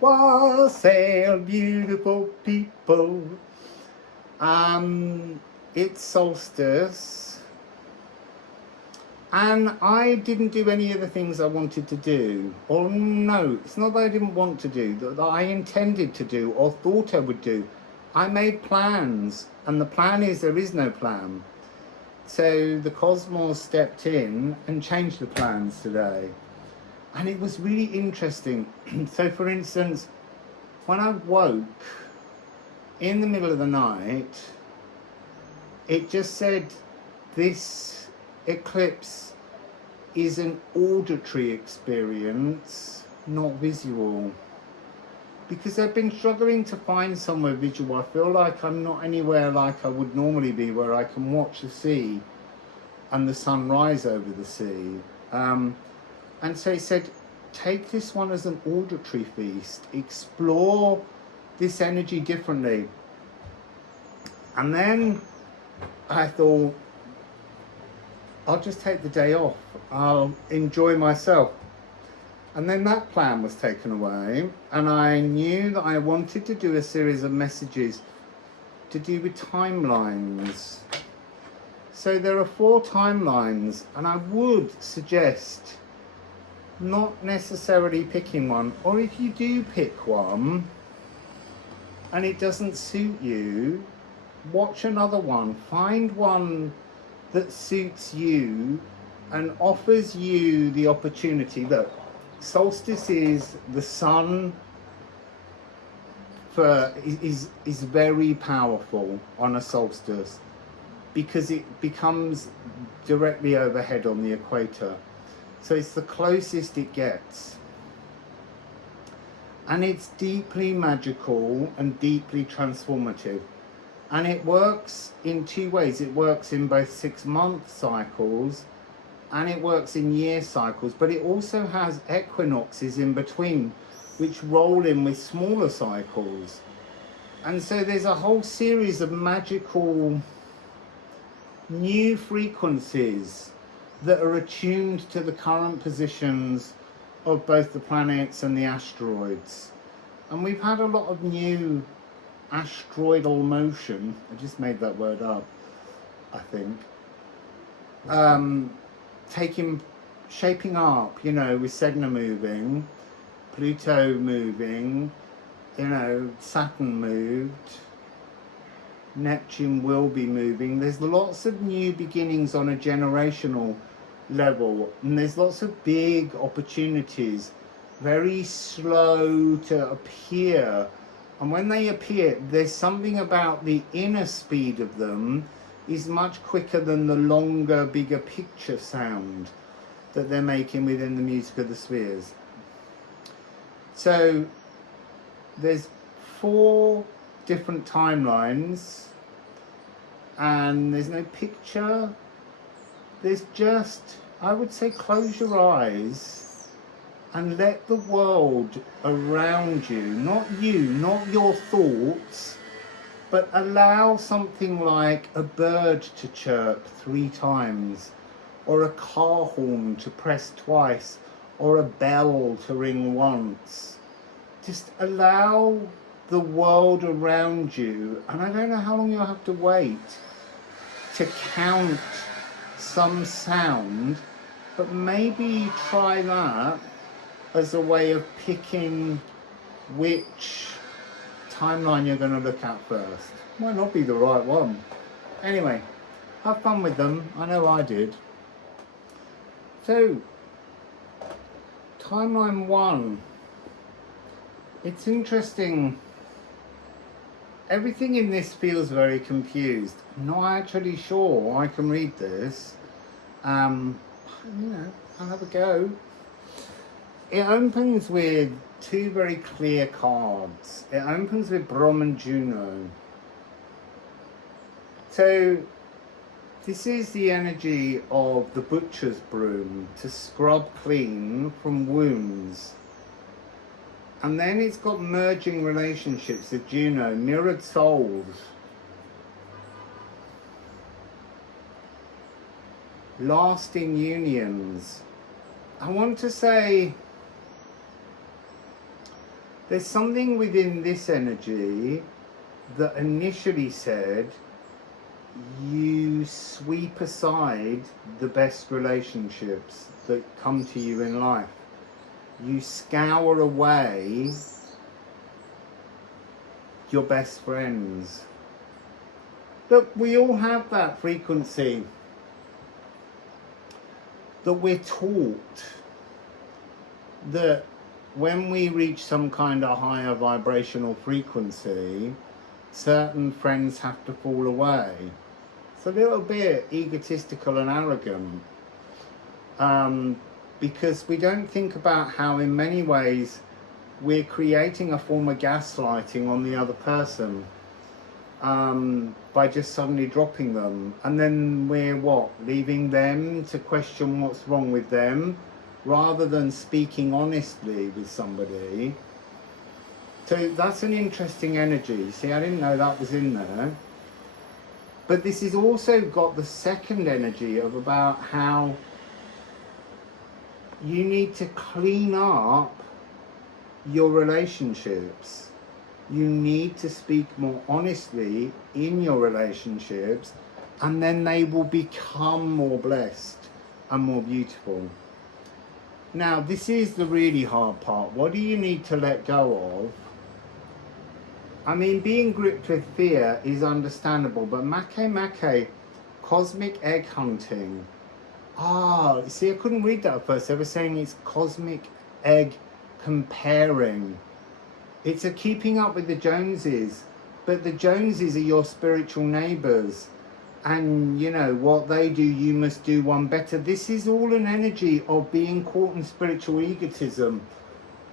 Wassail Beautiful People. It's solstice, and I didn't do any of the things I wanted to do. Or no, it's not that I didn't want to do, that I intended to do or thought I would do. I made plans, and the plan is there is no plan. So the cosmos stepped in and changed the plans today. And it was really interesting. So for instance, when I woke in the middle of the night, it just said this eclipse is an auditory experience, not visual. Because I've been struggling to find somewhere visual. I feel like I'm not anywhere like I would normally be, where I can watch the sea and the sun rise over the sea. And so he said, take this one as an auditory feast, explore this energy differently. And then I thought, I'll just take the day off, I'll enjoy myself. And then that plan was taken away, and I knew that I wanted to do a series of messages to do with timelines. So there are 4 timelines, and I would suggest not necessarily picking one, or if you do pick one and it doesn't suit you, watch another one. Find one that suits you and offers you the opportunity. Look, solstice is the sun is very powerful on a solstice because it becomes directly overhead on the equator. So it's the closest it gets. And it's deeply magical and deeply transformative. And it works in 2 ways. It works in both 6-month cycles and it works in year cycles, but it also has equinoxes in between, which roll in with smaller cycles. And so there's a whole series of magical new frequencies that are attuned to the current positions of both the planets and the asteroids. And we've had a lot of new asteroidal motion. I just made that word up, I think. Shaping up, you know, with Sedna moving, Pluto moving, you know, Saturn moved, Neptune will be moving. There's lots of new beginnings on a generational level, and there's lots of big opportunities, very slow to appear. And when they appear, there's something about the inner speed of them is much quicker than the longer, bigger picture sound that they're making within the music of the spheres. So there's 4 different timelines, and there's no picture. There's just, I would say, close your eyes and let the world around you, not your thoughts, but allow something like a bird to chirp 3 times, or a car horn to press twice, or a bell to ring once. Just allow the world around you, and I don't know how long you'll have to wait to count some sound, but maybe try that as a way of picking which timeline you're going to look at first. Might not be the right one. Anyway, have fun with them. I know I did. So, timeline 1. It's interesting. Everything in this feels very confused. I'm not actually sure I can read this. You know, I'll have a go. It opens with 2 very clear cards. It opens with Brom and Juno. So this is the energy of the butcher's broom to scrub clean from wounds. And then it's got merging relationships with Juno, mirrored souls. Lasting unions. I want to say There's something within this energy that initially said you sweep aside the best relationships that come to you in life. You scour away your best friends. Look, we all have that frequency that we're taught that when we reach some kind of higher vibrational frequency, certain friends have to fall away. It's a little bit egotistical and arrogant, because we don't think about how in many ways we're creating a form of gaslighting on the other person, by just suddenly dropping them, and then we're leaving them to question what's wrong with them rather than speaking honestly with somebody. So that's an interesting energy. See, I didn't know that was in there. But this has also got the second energy of about how you need to clean up your relationships. You need to speak more honestly in your relationships, and then they will become more blessed and more beautiful. Now, this is the really hard part. What do you need to let go of? I mean, being gripped with fear is understandable, but make, cosmic egg hunting. See, I couldn't read that at first. They were saying it's cosmic egg comparing. It's a keeping up with the Joneses, but the Joneses are your spiritual neighbours. And you know, what they do, you must do one better. This is all an energy of being caught in spiritual egotism.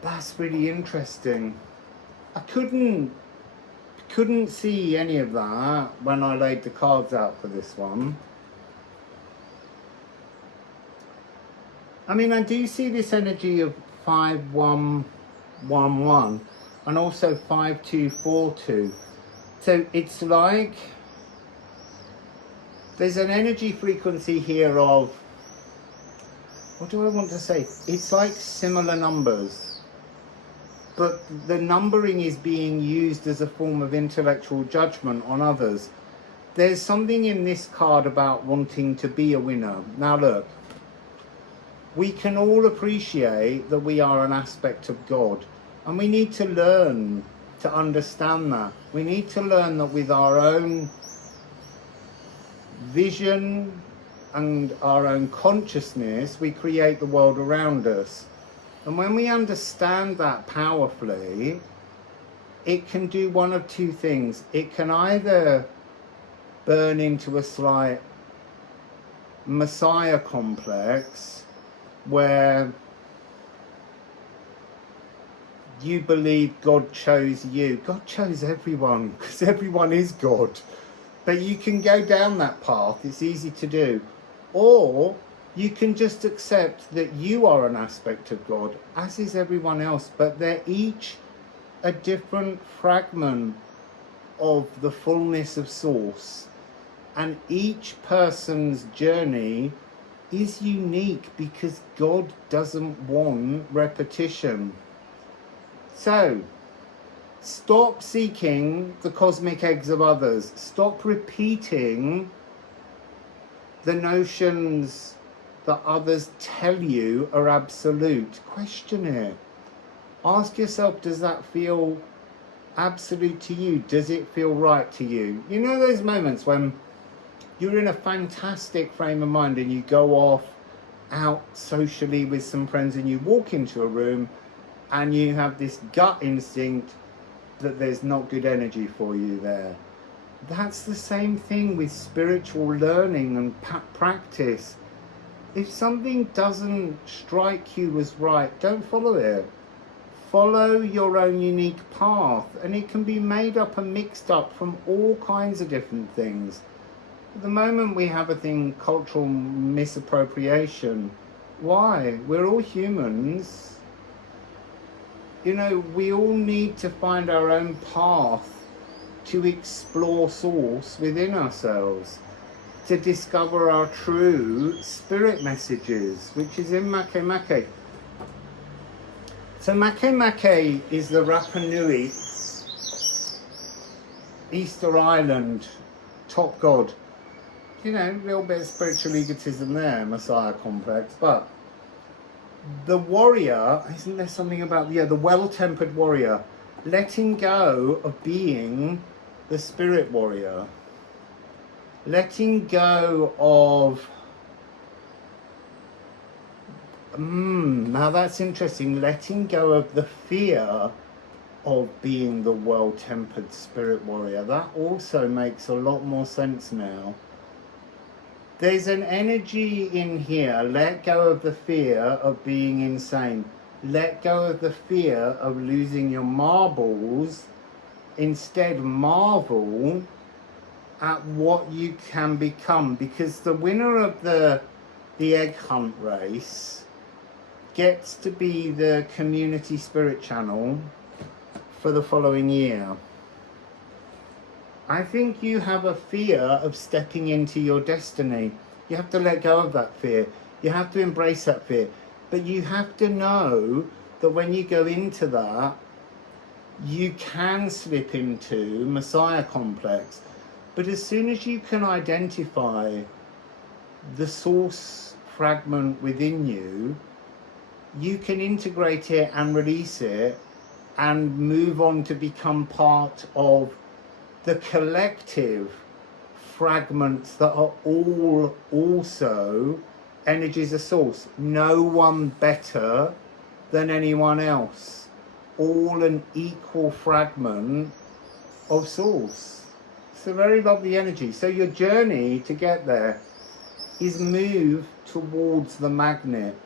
That's really interesting. I couldn't see any of that when I laid the cards out for this one. I mean, I do see this energy of 5111 and also 5242. So it's like there's an energy frequency here of, what do I want to say? It's like similar numbers, but the numbering is being used as a form of intellectual judgment on others. There's something in this card about wanting to be a winner. Now look, we can all appreciate that we are an aspect of God, and we need to learn to understand that. We need to learn that with our own vision and our own consciousness, we create the world around us. And when we understand that powerfully, it can do one of two things. It can either burn into a slight Messiah complex, where you believe God chose you. God chose everyone, because everyone is God. But you can go down that path, it's easy to do. Or you can just accept that you are an aspect of God, as is everyone else, but they're each a different fragment of the fullness of Source. And each person's journey is unique because God doesn't want repetition. So, stop seeking the cosmic eggs of others. Stop repeating the notions that others tell you are absolute. Question it. Ask yourself, does that feel absolute to you? Does it feel right to you? You know those moments when you're in a fantastic frame of mind and you go off out socially with some friends and you walk into a room and you have this gut instinct that there's not good energy for you there. That's the same thing with spiritual learning and practice. If something doesn't strike you as right, don't follow it. Follow your own unique path, and it can be made up and mixed up from all kinds of different things. At the moment we have a thing, cultural misappropriation. Why? We're all humans. You know, we all need to find our own path to explore Source within ourselves, to discover our true spirit messages, which is in Make. So Make is the Rapa Nui Easter Island top god. You know, a little bit of spiritual egotism there, Messiah complex, but the warrior, isn't there something about the well-tempered warrior, letting go of being the spirit warrior, letting go of, now that's interesting, letting go of the fear of being the well-tempered spirit warrior. That also makes a lot more sense now. There's an energy in here. Let go of the fear of being insane. Let go of the fear of losing your marbles. Instead, marvel at what you can become. Because the winner of the egg hunt race gets to be the community spirit channel for the following year. I think you have a fear of stepping into your destiny. You have to let go of that fear. You have to embrace that fear. But you have to know that when you go into that, you can slip into Messiah complex. But as soon as you can identify the source fragment within you, you can integrate it and release it and move on to become part of the collective fragments that are all also energies of source. No one better than anyone else. All an equal fragment of source. It's a very lovely energy. So your journey to get there is move towards the magnet.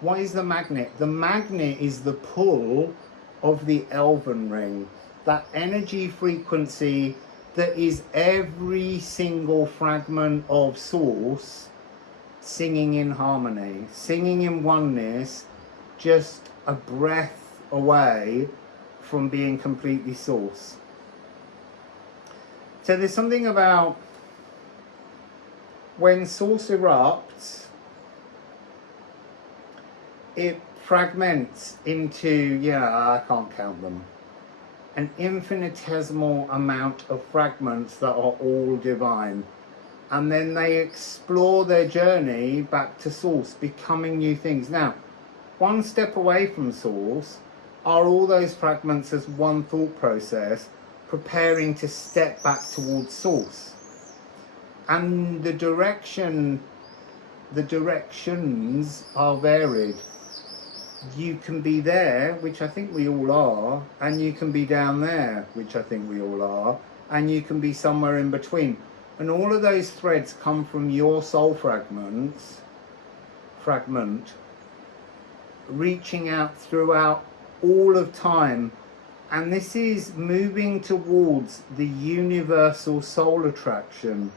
What is the magnet? The magnet is the pull of the elven ring. That energy frequency that is every single fragment of source singing in harmony, singing in oneness, just a breath away from being completely source. So there's something about when source erupts, it fragments into, I can't count them, an infinitesimal amount of fragments that are all divine. And then they explore their journey back to source, becoming new things. Now, one step away from source are all those fragments as one thought process, preparing to step back towards source. And the directions are varied. You can be there, which I think we all are, and you can be down there, which I think we all are, and you can be somewhere in between. And all of those threads come from your soul fragment, reaching out throughout all of time. And this is moving towards the universal soul attraction,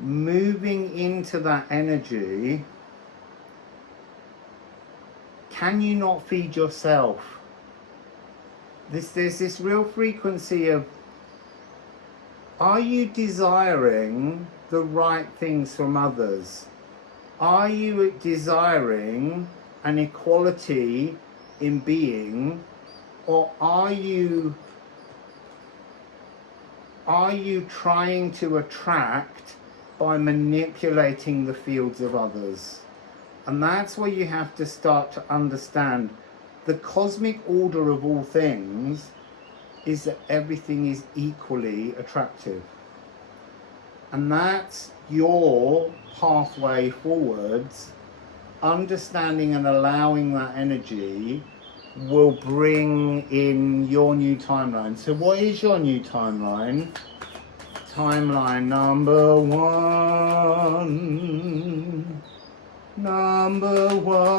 moving into that energy. Can you not feed yourself? There's this real frequency of, are you desiring the right things from others? Are you desiring an equality in being, or are you trying to attract by manipulating the fields of others? And that's where you have to start to understand the cosmic order of all things is that everything is equally attractive. And that's your pathway forwards. Understanding and allowing that energy will bring in your new timeline. So what is your new timeline? Timeline number one. Number one.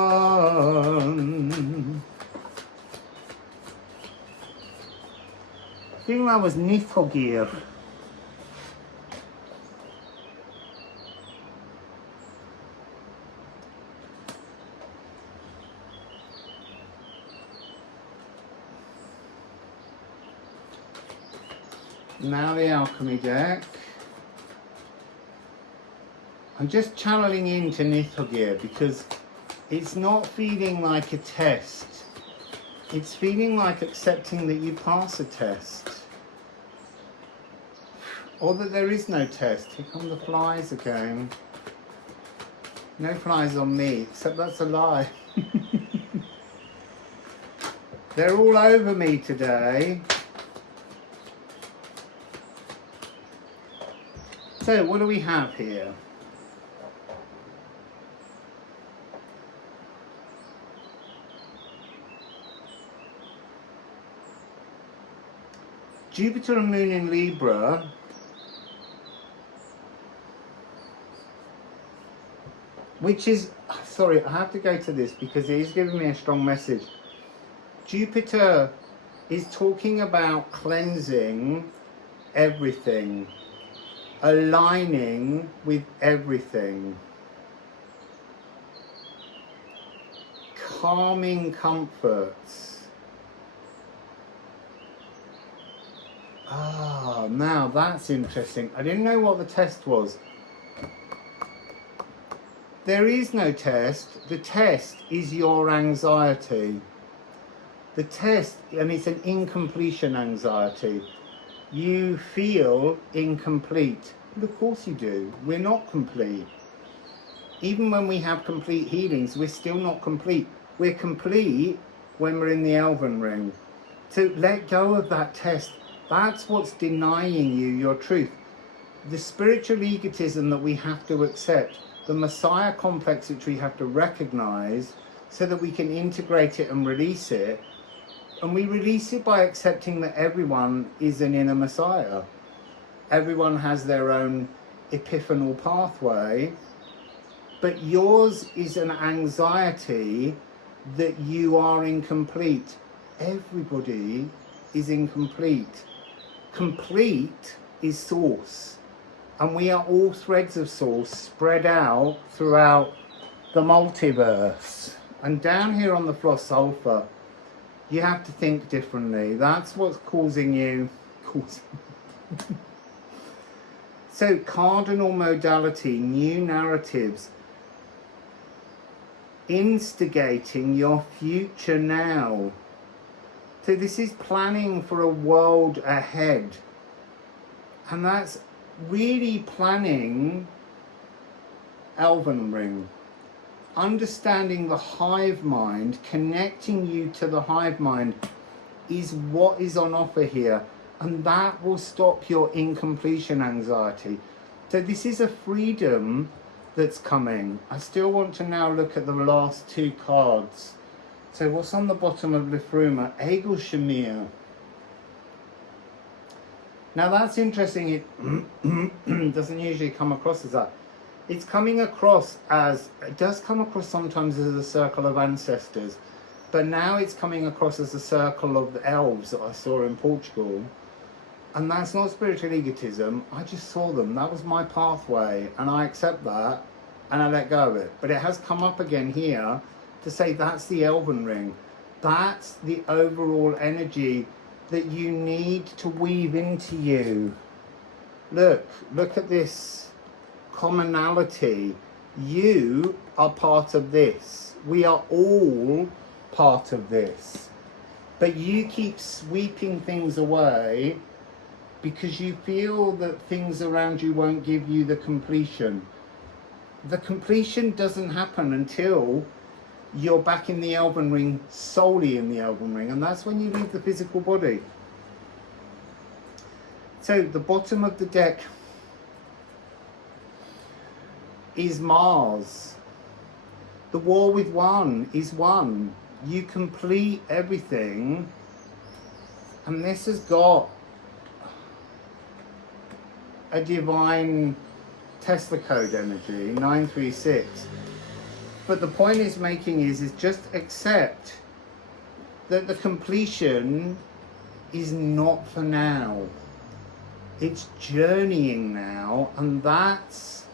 I think that was Nithogir. Now the Alchemy deck. I'm just channeling into Nithogir because it's not feeling like a test. It's feeling like accepting that you pass a test. Or that there is no test. Here come the flies again. No flies on me, except that's a lie. They're all over me today. So, what do we have here? Jupiter and Moon in Libra. Which is, sorry, I have to go to this because it is giving me a strong message. Jupiter is talking about cleansing everything, aligning with everything, calming comforts. Ah, now that's interesting. I didn't know what the test was. There is no test. The test is your anxiety. The test, and it's an incompletion anxiety. You feel incomplete. But of course you do. We're not complete. Even when we have complete healings, we're still not complete. We're complete when we're in the Elven Ring. So let go of that test. That's what's denying you your truth. The spiritual egotism that we have to accept, the Messiah complex which we have to recognize so that we can integrate it and release it. And we release it by accepting that everyone is an inner Messiah. Everyone has their own epiphanal pathway, but yours is an anxiety that you are incomplete. Everybody is incomplete. Complete is source. And we are all threads of source spread out throughout the multiverse. And down here on the floss sulfur, you have to think differently. That's what's causing you. So, cardinal modality, new narratives, instigating your future now. So this is planning for a world ahead. And that's really planning Elven Ring. Understanding the hive mind, connecting you to the hive mind is what is on offer here. And that will stop your incompletion anxiety. So this is a freedom that's coming. I still want to now look at the last two cards. So what's on the bottom of Liffruma? Egel Shamir. Now that's interesting. It doesn't usually come across as that. It's coming across as, it does come across sometimes as a circle of ancestors, but now it's coming across as a circle of the elves that I saw in Portugal. And that's not spiritual egotism. I just saw them. That was my pathway, and I accept that, and I let go of it. But it has come up again here to say that's the Elven Ring. That's the overall energy that you need to weave into you. Look at this commonality. You are part of this. We are all part of this. But you keep sweeping things away because you feel that things around you won't give you the completion. The completion doesn't happen until you're back in the Elven Ring, solely in the Elven Ring, and that's when you leave the physical body. So the bottom of the deck is Mars. The war with one is one. You complete everything, and this has got a divine Tesla code energy, 936. But the point it's making is just accept that the completion is not for now. It's journeying now, and that's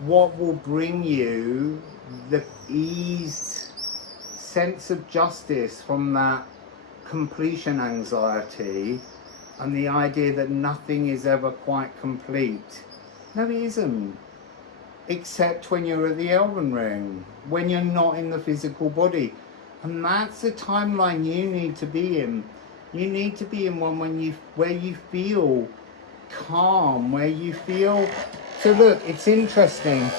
what will bring you the eased sense of justice from that completion anxiety and the idea that nothing is ever quite complete. No, it isn't. Except when you're at the Elven Ring, when you're not in the physical body. And that's the timeline you need to be in. You need to be in one where you feel calm, where you feel... So look, it's interesting,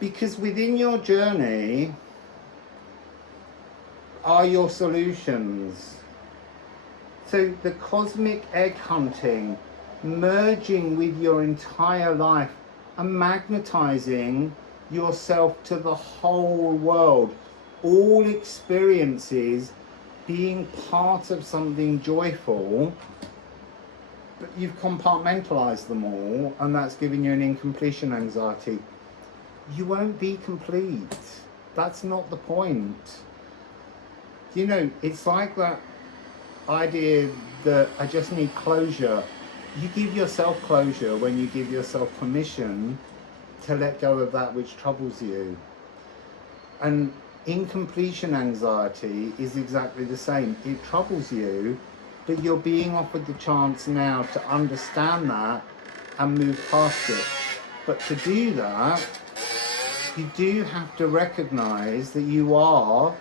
because within your journey are your solutions. So the cosmic egg hunting, merging with your entire life and magnetizing yourself to the whole world, all experiences being part of something joyful, but you've compartmentalized them all, and that's giving you an incompletion anxiety. You won't be complete. That's not the point. You know, it's like that idea that I just need closure. You give yourself closure when you give yourself permission to let go of that which troubles you. And incompletion anxiety is exactly the same. It troubles you, but you're being offered the chance now to understand that and move past it. But to do that, you do have to recognize that you are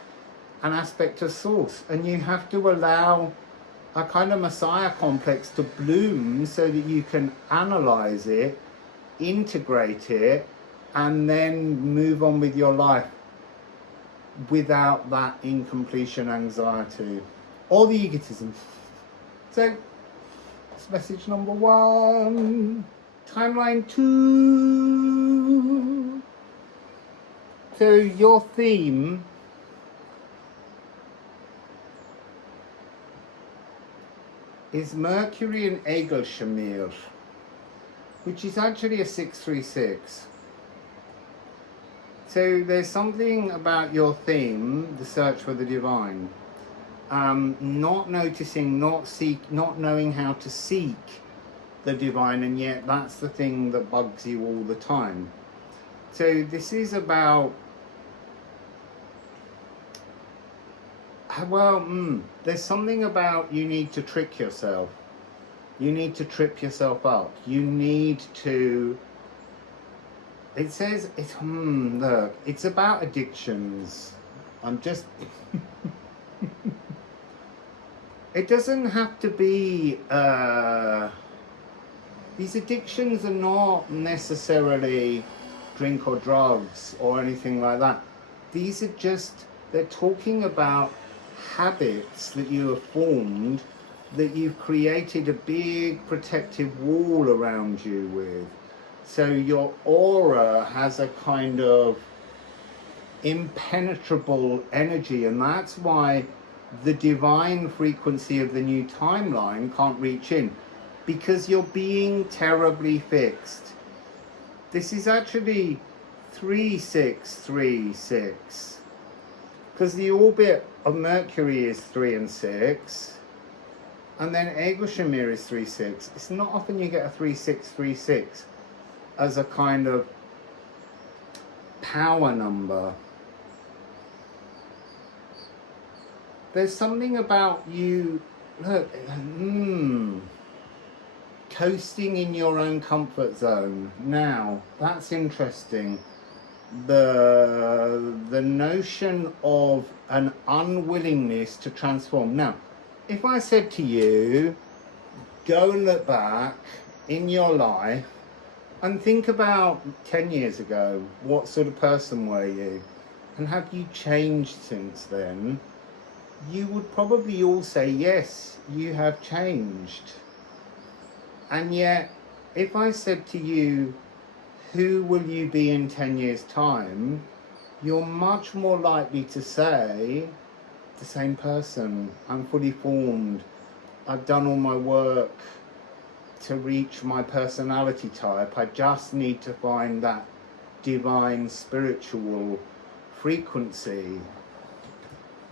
an aspect of source, and you have to allow a kind of messiah complex to bloom so that you can analyze it, integrate it, and then move on with your life without that incompletion anxiety or the egotism. So that's message number 1. Timeline 2. So your theme is Mercury in Exley, which is actually a 636. So there's something about your theme, the search for the divine, not noticing, not knowing how to seek the divine, and yet that's the thing that bugs you all the time. So this is about, well, there's something about you need to trick yourself. You need to trip yourself up. You need to... It says, look, it's about addictions. I'm just... It doesn't have to be... These addictions are not necessarily drink or drugs or anything like that. These are just... They're talking about habits that you have formed, that you've created a big protective wall around you with. So your aura has a kind of impenetrable energy, and that's why the divine frequency of the new timeline can't reach in, because you're being terribly fixed. This is actually 3636, because the orbit of Mercury is 3 and 6, and then Exley is 3-6. It's not often you get a 3636 as a kind of power number. There's something about you, look, coasting in your own comfort zone. Now, that's interesting. The notion of an unwillingness to transform. Now, if I said to you, go and look back in your life and think about 10 years ago, what sort of person were you? And have you changed since then? You would probably all say, yes, you have changed. And yet, if I said to you, who will you be in 10 years' time? You're much more likely to say, the same person. I'm fully formed. I've done all my work to reach my personality type. I just need to find that divine spiritual frequency.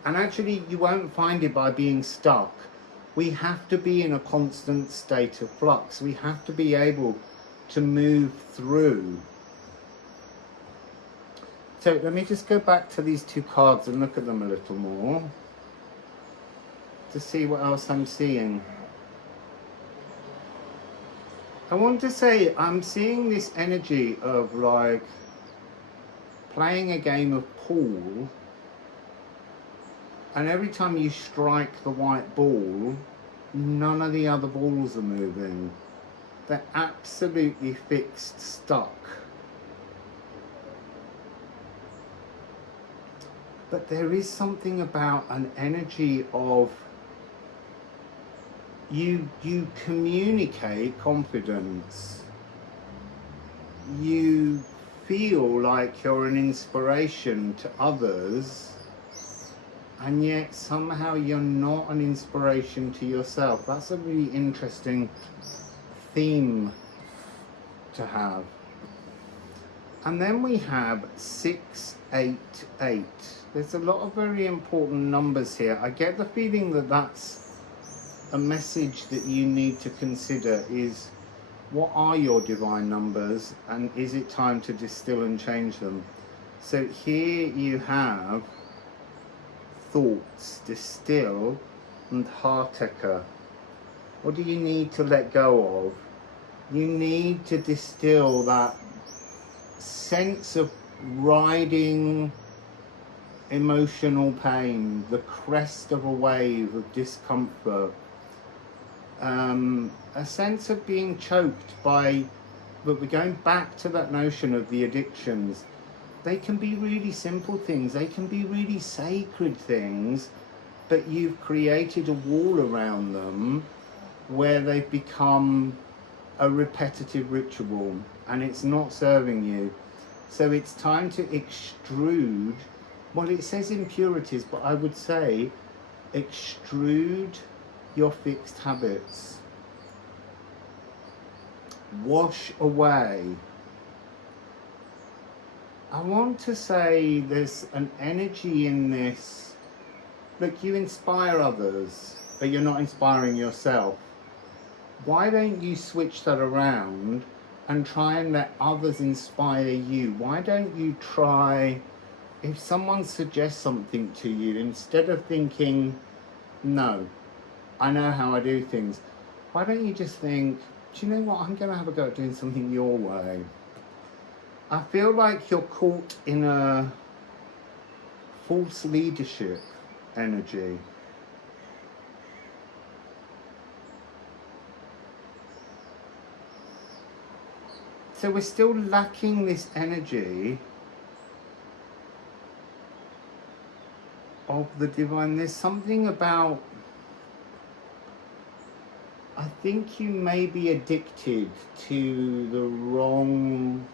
And actually, you won't find it by being stuck. We have to be in a constant state of flux. We have to be able to move through. So let me just go back to these 2 cards and look at them a little more to see what else I'm seeing. I want to say I'm seeing this energy of like playing a game of pool And every time you strike the white ball, none of the other balls are moving. They're absolutely fixed, stuck. But there is something about an energy of you communicate confidence. You feel like you're an inspiration to others, and yet somehow you're not an inspiration to yourself. That's a really interesting theme to have. And then we have 688. There's a lot of very important numbers here. I get the feeling that that's a message that you need to consider is, what are your divine numbers, and is it time to distill and change them? So here you have thoughts, distill, and Harteka. What do you need to let go of? You need to distill that sense of riding emotional pain, the crest of a wave of discomfort, a sense of being choked by, but we're going back to that notion of the addictions. They can be really simple things, they can be really sacred things, but you've created a wall around them where they've become a repetitive ritual and it's not serving you. So it's time to extrude, well, it says impurities, but I would say extrude your fixed habits. Wash away. I want to say there's an energy in this. Look, you inspire others, but you're not inspiring yourself. Why don't you switch that around and try and let others inspire you? Why don't you try, if someone suggests something to you, instead of thinking, no, I know how I do things, why don't you just think, do you know what, I'm going to have a go at doing something your way. I feel like you're caught in a false leadership energy. So we're still lacking this energy of the divine. There's something about, I think you may be addicted to the wrong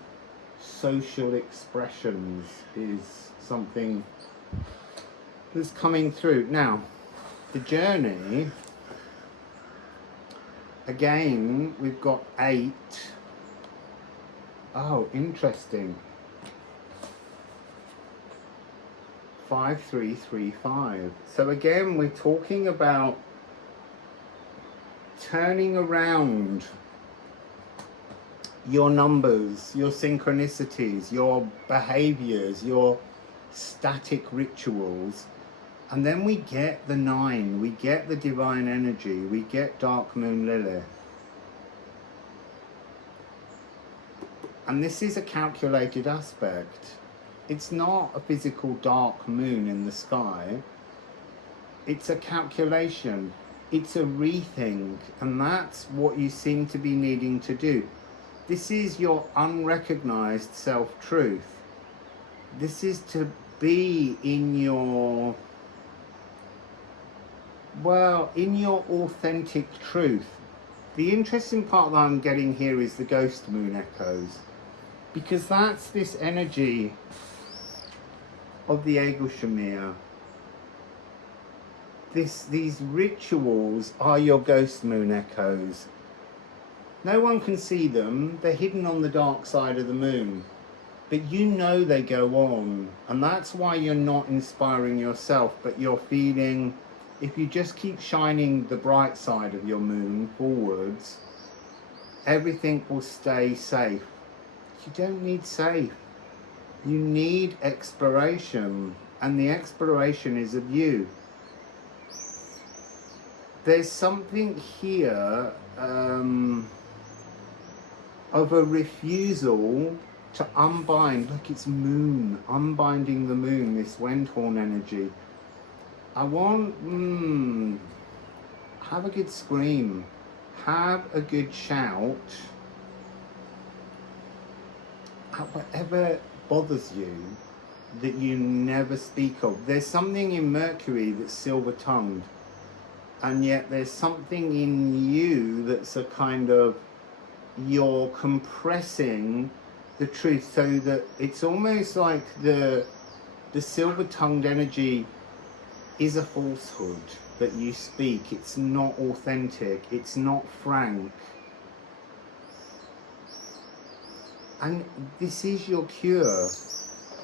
social expressions, is something that's coming through. Now, the journey, again, we've got 8. Oh, interesting. 5335. So again, we're talking about turning around your numbers, your synchronicities, your behaviors, your static rituals. And then we get the 9, we get the divine energy, we get Dark Moon Lilith. And this is a calculated aspect. It's not a physical dark moon in the sky. It's a calculation. It's a rethink. And that's what you seem to be needing to do. This is your unrecognized self-truth. This is to be in your, well, in your authentic truth. The interesting part that I'm getting here is the ghost moon echoes. Because that's this energy of the Egel Shamir. These rituals are your ghost moon echoes. No one can see them, they're hidden on the dark side of the moon. But you know they go on, and that's why you're not inspiring yourself, but you're feeling, if you just keep shining the bright side of your moon forwards, everything will stay safe. You don't need safe. You need exploration, and the exploration is of you. There's something here of a refusal to unbind. Look, it's moon, unbinding the moon, this Wendhorn energy. I want, have a good scream, have a good shout at whatever bothers you that you never speak of. There's something in Mercury that's silver-tongued, and yet there's something in you that's a kind of, you're compressing the truth so that it's almost like the silver-tongued energy is a falsehood that you speak. It's not authentic, it's not frank. And this is your cure.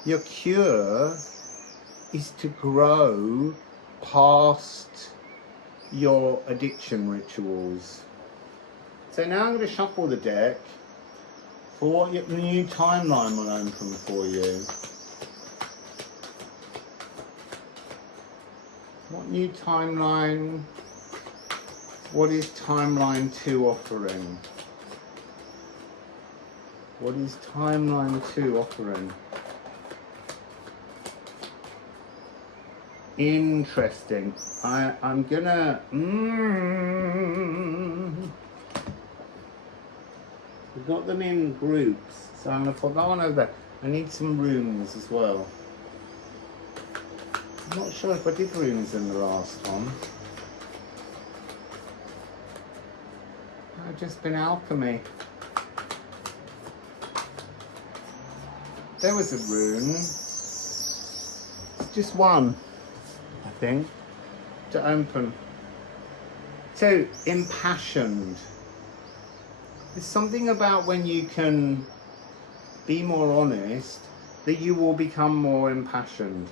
Your cure is to grow past your addiction rituals. So now I'm going to shuffle the deck for what your new timeline will open for you. What new timeline? What is timeline 2 offering? What is timeline 2 offering? Interesting. I'm gonna... We've got them in groups, so I'm gonna put that one over there. I need some runes as well. I'm not sure if I did runes in the last one. I've just been alchemy. There was a rune. It's just one, I think, to open. So, impassioned. There's something about when you can be more honest that you will become more impassioned.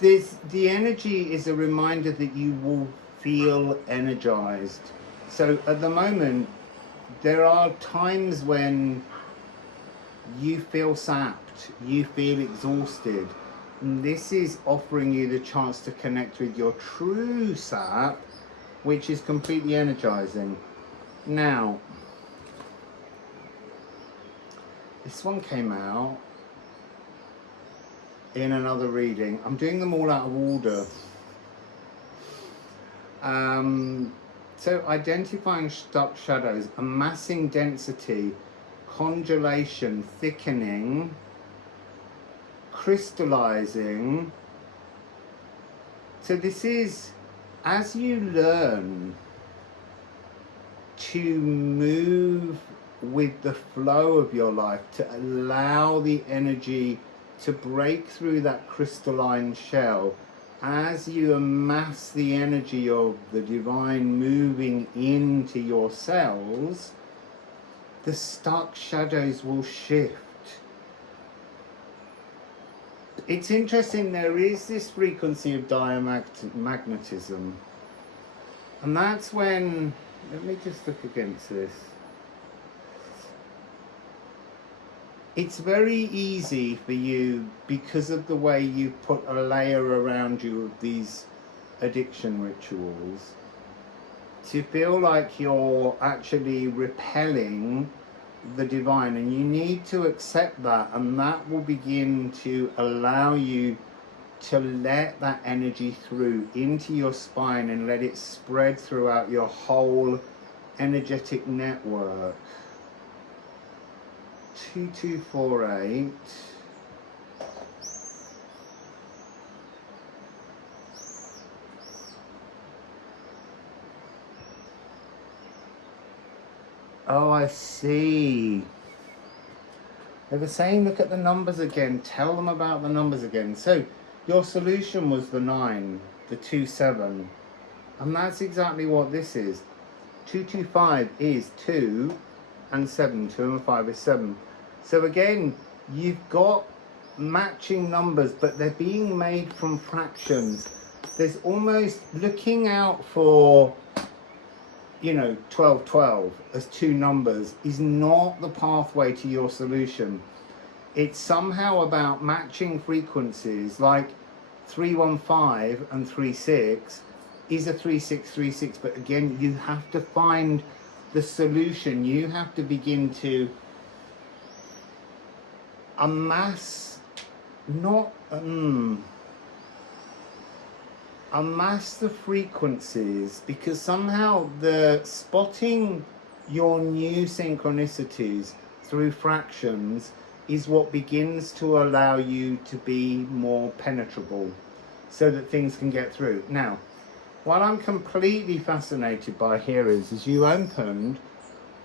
The energy is a reminder that you will feel energized. So at the moment, there are times when you feel sapped, you feel exhausted. And this is offering you the chance to connect with your true sap, which is completely energizing. Now, this one came out in another reading. I'm doing them all out of order. So identifying stuck shadows, amassing density, congelation, thickening, crystallizing. So this is, as you learn to move with the flow of your life, to allow the energy to break through that crystalline shell, as you amass the energy of the divine moving into your cells, the stuck shadows will shift. It's interesting, there is this frequency of diamagnetism, and that's when, let me just look against this. It's very easy for you, because of the way you put a layer around you of these addiction rituals, to feel like you're actually repelling the divine, and you need to accept that, and that will begin to allow you to let that energy through into your spine and let it spread throughout your whole energetic network. 2248. Oh, I see. They were saying, look at the numbers again. Tell them about the numbers again. So, your solution was the 9, the 27. And that's exactly what this is. 225 is 2 and 7. 2 and 5 is 7. So again, you've got matching numbers, but they're being made from fractions. There's almost looking out for, 12, 12 as 2 numbers is not the pathway to your solution. It's somehow about matching frequencies, like 315 and 36 is a 3636, but again, you have to find the solution. You have to begin to amass, not, Amass the frequencies, because somehow the spotting your new synchronicities through fractions is what begins to allow you to be more penetrable so that things can get through. Now, what I'm completely fascinated by here is you opened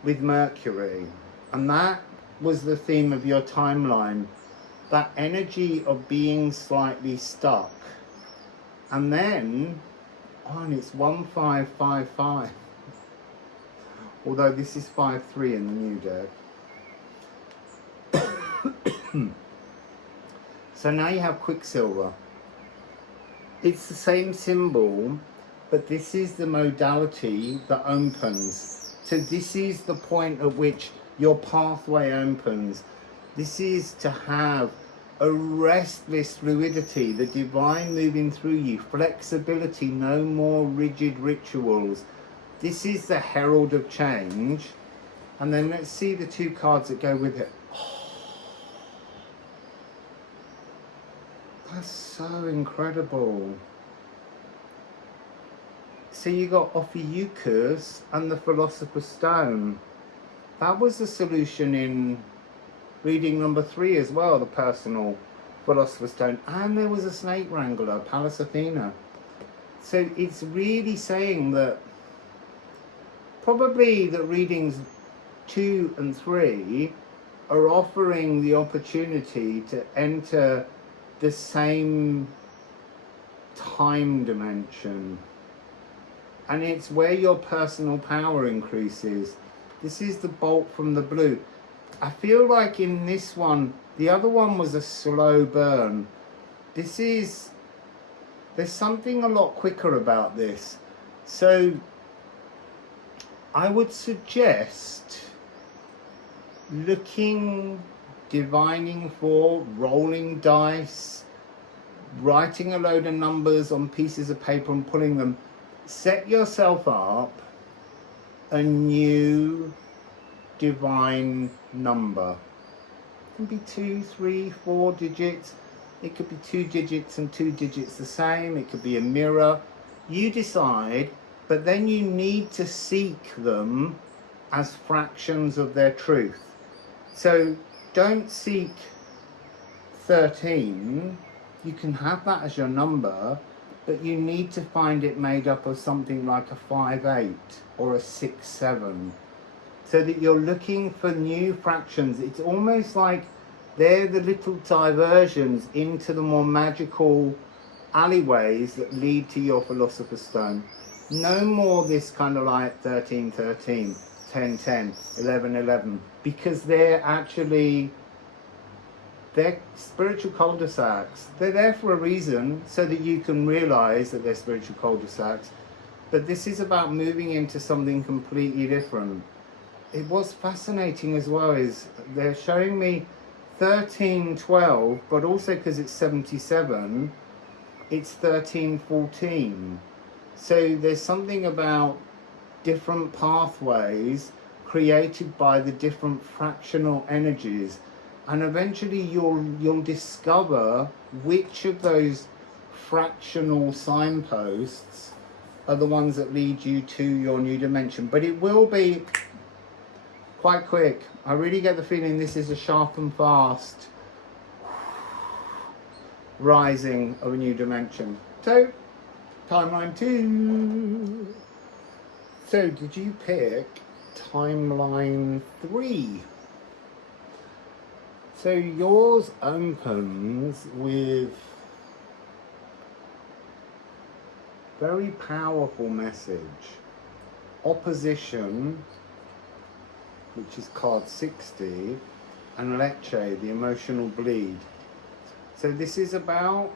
with Mercury, and that was the theme of your timeline, that energy of being slightly stuck. And then, and it's 1555, although this is 53 in the new deck. So now you have Quicksilver. It's the same symbol, but this is the modality that opens. So this is the point at which your pathway opens. This is to have a restless fluidity, the divine moving through you, flexibility, no more rigid rituals. This is the herald of change. And then let's see the two cards that go with it. That's so incredible. So you got Ophiuchus and the Philosopher's Stone. That was the solution in reading number 3 as well, the personal Philosopher's Stone. And there was a snake wrangler, Pallas Athena. So it's really saying that probably that readings 2 and 3 are offering the opportunity to enter the same time dimension. And it's where your personal power increases. This is the bolt from the blue. I feel like in this one, the other one was a slow burn. There's something a lot quicker about this. So I would suggest divining for, rolling dice, writing a load of numbers on pieces of paper and pulling them. Set yourself up a new divine number. It can be 2, 3, 4 digits. It could be 2 digits and 2 digits the same. It could be a mirror. You decide, but then you need to seek them as fractions of their truth. So don't seek 13. You can have that as your number, but you need to find it made up of something like a 5-8 or a 6-7. So that you're looking for new fractions. It's almost like they're the little diversions into the more magical alleyways that lead to your Philosopher's Stone. No more this kind of like 13, 13, 10, 10, 11, 11, because they're spiritual cul-de-sacs. They're there for a reason, so that you can realize that they're spiritual cul-de-sacs. But this is about moving into something completely different. It was fascinating as well is they're showing me 13, 12, but also because it's 77, it's 13, 14. So there's something about different pathways created by the different fractional energies, and eventually you'll discover which of those fractional signposts are the ones that lead you to your new dimension. But it will be quite quick. I really get the feeling this is a sharp and fast rising of a new dimension. So, timeline 2. So, did you pick timeline 3? So, yours opens with very powerful message. Opposition, which is card 60, and Lecce, the emotional bleed. So this is about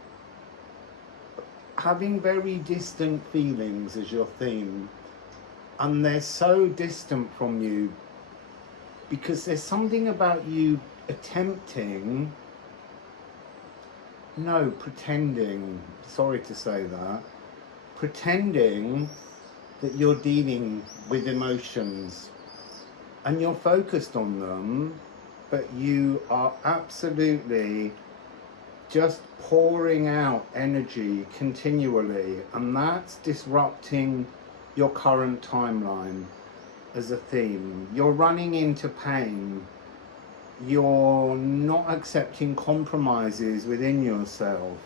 having very distant feelings as your theme. And they're so distant from you because there's something about you pretending, sorry to say that, pretending that you're dealing with emotions. And you're focused on them, but you are absolutely just pouring out energy continually, and that's disrupting your current timeline as a theme. You're running into pain. You're not accepting compromises within yourself.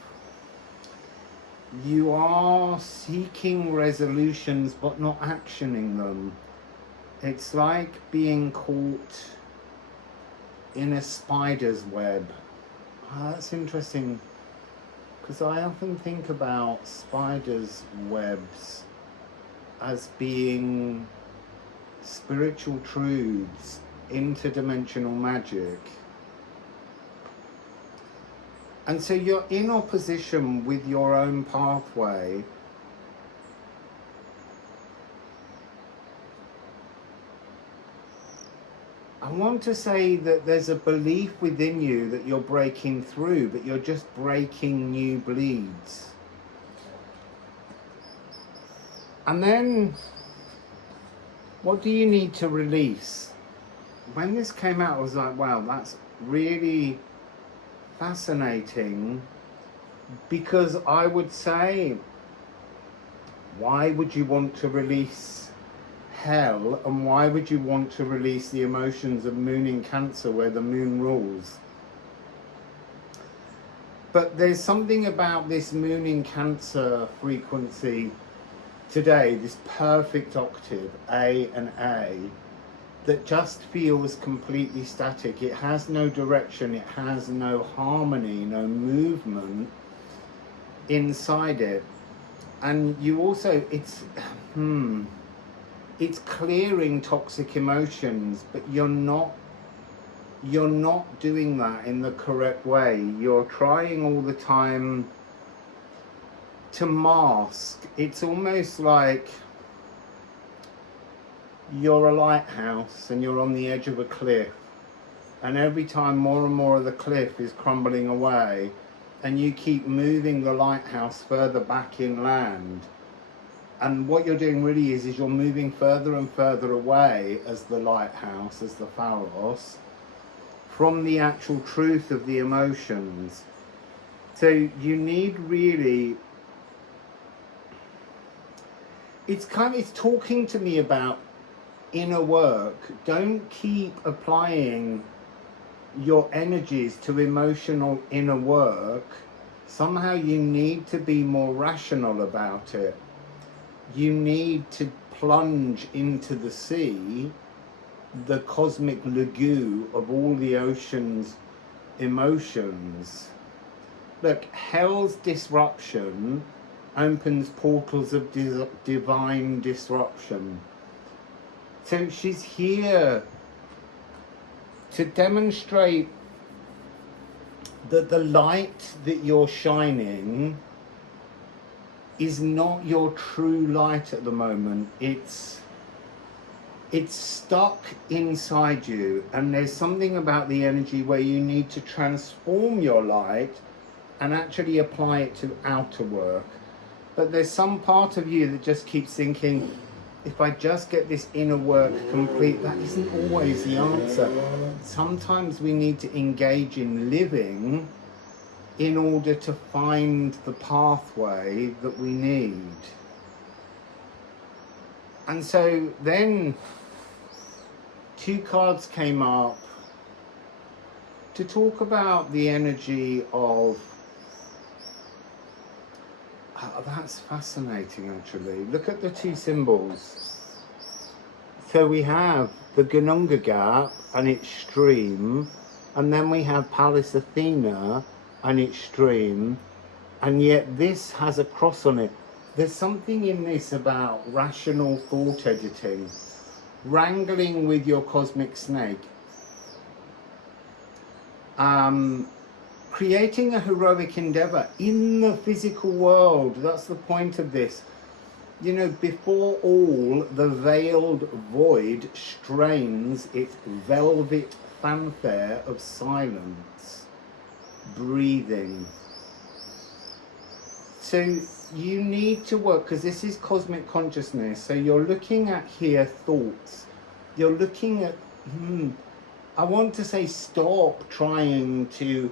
You are seeking resolutions but not actioning them. It's like being caught in a spider's web. That's interesting, because I often think about spiders' webs as being spiritual truths, interdimensional magic. And so you're in opposition with your own pathway. I want to say that there's a belief within you that you're breaking through, but you're just breaking new bleeds. And then, what do you need to release? When this came out, I was like, wow, that's really fascinating, because I would say, why would you want to release hell, and why would you want to release the emotions of Moon in Cancer, where the moon rules? But there's something about this Moon in Cancer frequency today, this perfect octave, A and A, that just feels completely static. It has no direction, it has no harmony, no movement inside it. And you also, it's clearing toxic emotions, but you're not doing that in the correct way. You're trying all the time to mask. It's almost like you're a lighthouse and you're on the edge of a cliff, and every time more and more of the cliff is crumbling away, and you keep moving the lighthouse further back inland. And what you're doing really is you're moving further and further away as the lighthouse, as the pharos, from the actual truth of the emotions. So you need really, it's talking to me about inner work. Don't keep applying your energies to emotional inner work. Somehow you need to be more rational about it. You need to plunge into the sea, the cosmic lagoon of all the ocean's emotions. Look, hell's disruption opens portals of divine disruption. So she's here to demonstrate that the light that you're shining is not your true light at the moment. It's stuck inside you, and there's something about the energy where you need to transform your light and actually apply it to outer work. But there's some part of you that just keeps thinking, if I just get this inner work complete, that isn't always the answer. Sometimes we need to engage in living in order to find the pathway that we need. And so then 2 cards came up to talk about the energy of, that's fascinating actually. Look at the 2 symbols. So we have the Gununga Gap and its stream, and then we have Pallas Athena and its stream, and yet this has a cross on it. There's something in this about rational thought editing, wrangling with your cosmic snake, creating a heroic endeavor in the physical world. That's the point of this. You know, before all, the veiled void strains its velvet fanfare of silence, breathing. So you need to work, because this is cosmic consciousness. So you're looking at here thoughts. You're looking at, I want to say, stop trying to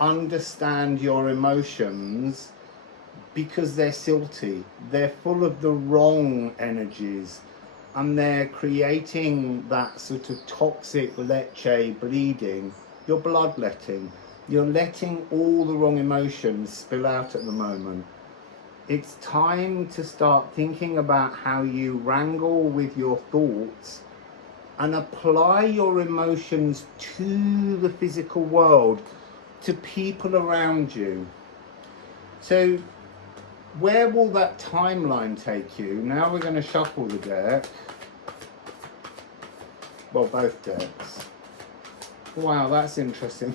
understand your emotions because they're silty. They're full of the wrong energies, and they're creating that sort of toxic leche bleeding. You're bloodletting. You're letting all the wrong emotions spill out at the moment. It's time to start thinking about how you wrangle with your thoughts and apply your emotions to the physical world, to people around you. So where will that timeline take you? Now we're going to shuffle the deck. Well, both decks. Wow, that's interesting.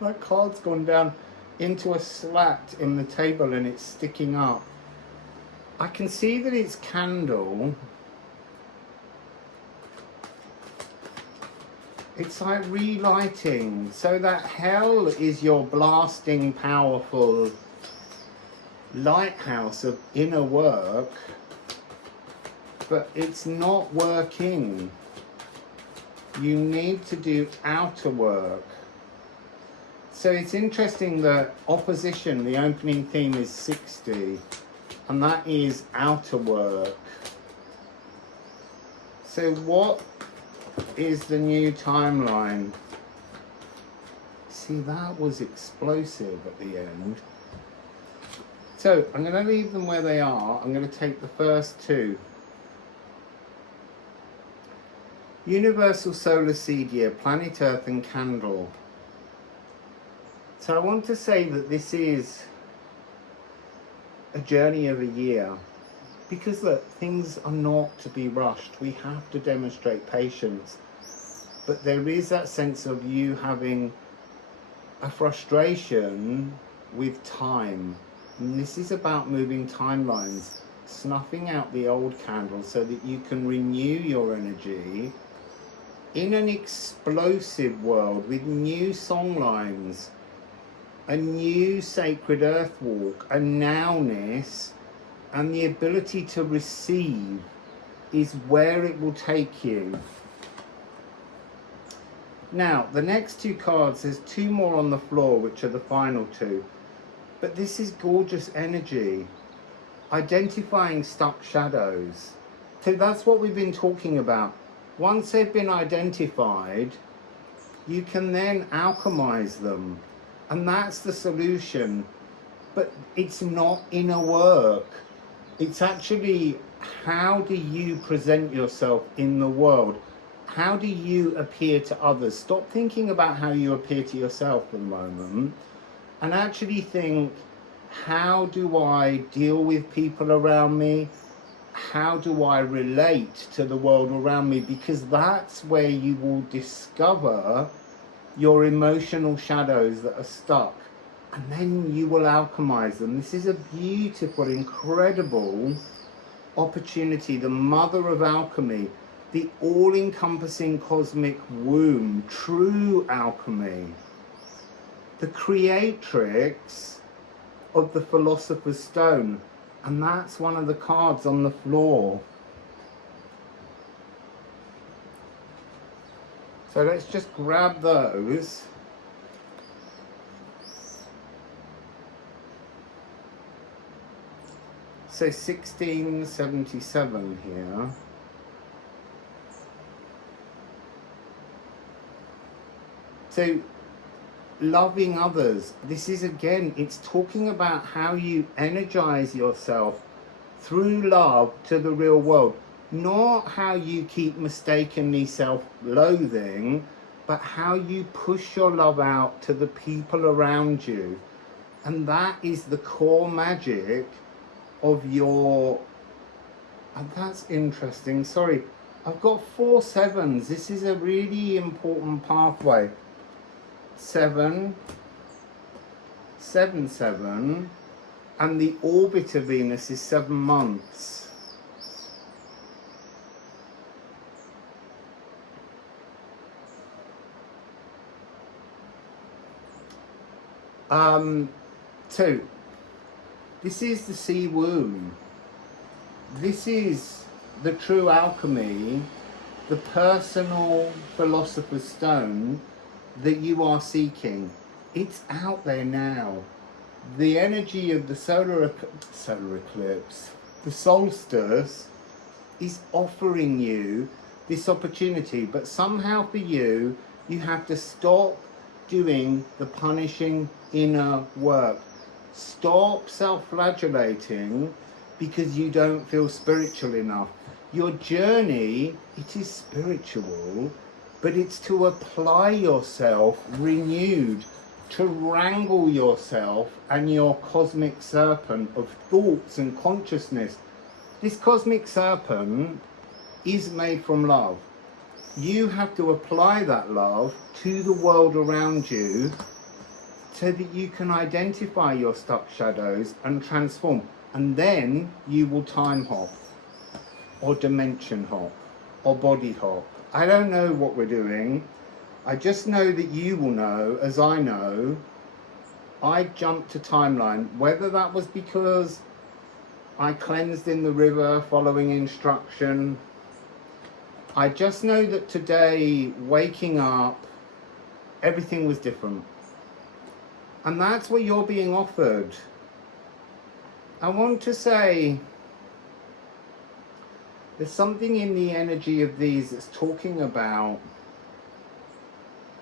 That card's gone down into a slat in the table and it's sticking up. I can see that it's candle. It's like relighting. So that hell is your blasting, powerful lighthouse of inner work, but it's not working. You need to do outer work. So it's interesting that opposition, the opening theme is 60, and that is outer work. So what is the new timeline? See, that was explosive at the end. So I'm going to leave them where they are. I'm going to take the first two. Universal Solar Seed Year, Planet Earth and Candle. So I want to say that this is a journey of a year, because look, things are not to be rushed. We have to demonstrate patience, but there is that sense of you having a frustration with time, and this is about moving timelines, snuffing out the old candles so that you can renew your energy in an explosive world with new song lines, a new sacred earth walk, a nowness, and the ability to receive is where it will take you. Now, the next two cards, there's two more on the floor, which are the final two. But this is gorgeous energy. Identifying stuck shadows. So that's what we've been talking about. Once they've been identified, you can then alchemize them. And that's the solution. But it's not inner work. It's actually, how do you present yourself in the world? How do you appear to others? Stop thinking about how you appear to yourself at the moment, and actually think, how do I deal with people around me? How do I relate to the world around me? Because that's where you will discover your emotional shadows that are stuck, and then you will alchemize them. This is a beautiful, incredible opportunity, the mother of alchemy, the all-encompassing cosmic womb, true alchemy, the creatrix of the Philosopher's Stone, and that's one of the cards on the floor. So let's just grab those. So 1677 here. So loving others, this is again, it's talking about how you energize yourself through love to the real world. Not how you keep mistakenly self-loathing, but how you push your love out to the people around you. And that is the core magic of your... And that's interesting. Sorry, I've got 4 sevens. This is a really important pathway. 7, 7, 7, and the orbit of Venus is 7 months. So this is the sea womb. This is the true alchemy, the personal philosopher's stone that you are seeking. It's out there now. The energy of the solar eclipse, the solstice, is offering you this opportunity, but somehow for you, you have to stop doing the punishing inner work. Stop self-flagellating because you don't feel spiritual enough. Your journey, it is spiritual, but it's to apply yourself renewed, to wrangle yourself and your cosmic serpent of thoughts and consciousness. This cosmic serpent is made from love. You have to apply that love to the world around you so that you can identify your stuck shadows and transform. And then you will time hop, or dimension hop, or body hop. I don't know what we're doing. I just know that you will know, as I know, I jumped to timeline, whether that was because I cleansed in the river following instruction. I just know that today, waking up, everything was different. And that's what you're being offered. I want to say, there's something in the energy of these that's talking about,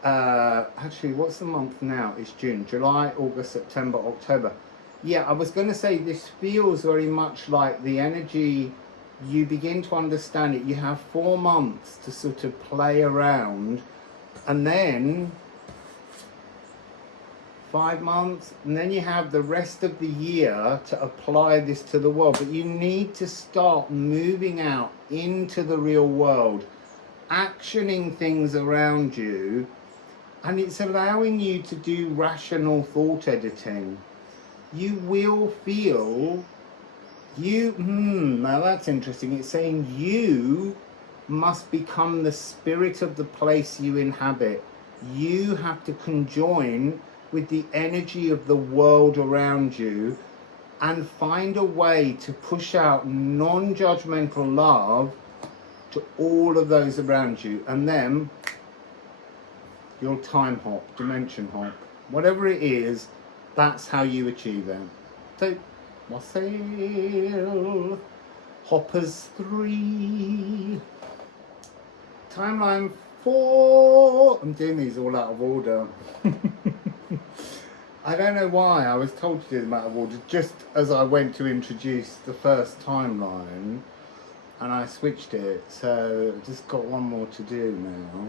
actually, what's the month now? It's June, July, August, September, October. Yeah, I was going to say this feels very much like the energy, you begin to understand it. You have 4 months to sort of play around, and then 5 months, and then you have the rest of the year to apply this to the world. But you need to start moving out into the real world, actioning things around you, and it's allowing you to do rational thought editing. You will feel, now that's interesting, it's saying you must become the spirit of the place you inhabit. You have to conjoin with the energy of the world around you and find a way to push out non-judgmental love to all of those around you. And then you'll time hop, dimension hop, whatever it is, that's how you achieve it. So, Wassail Hoppers 3, timeline 4. I'm doing these all out of order. I don't know why I was told to do them out of order just as I went to introduce the first timeline, and I switched it, so I've just got one more to do now.